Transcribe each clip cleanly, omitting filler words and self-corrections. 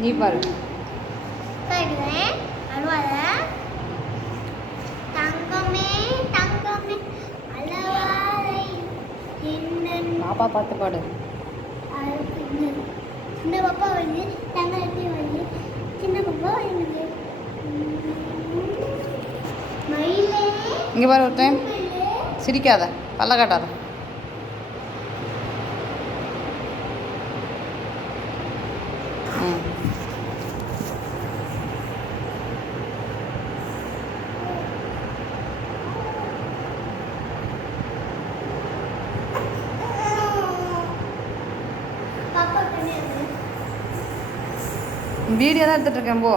நீ பாரு பாப்பா பார்த்து பாடு. சின்ன பாப்பா வந்து தங்கத்தி வந்து சின்ன பாப்பா வந்து மயிலே. இங்கே பாரு ஒரு டைம் சிரிக்காத பல்ல காட்டாத. வீடியோ தான் எடுத்துட்டு இருக்கேன். போ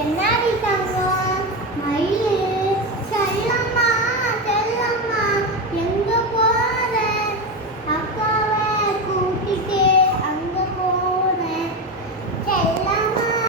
என்னடி தங்கம் மயில்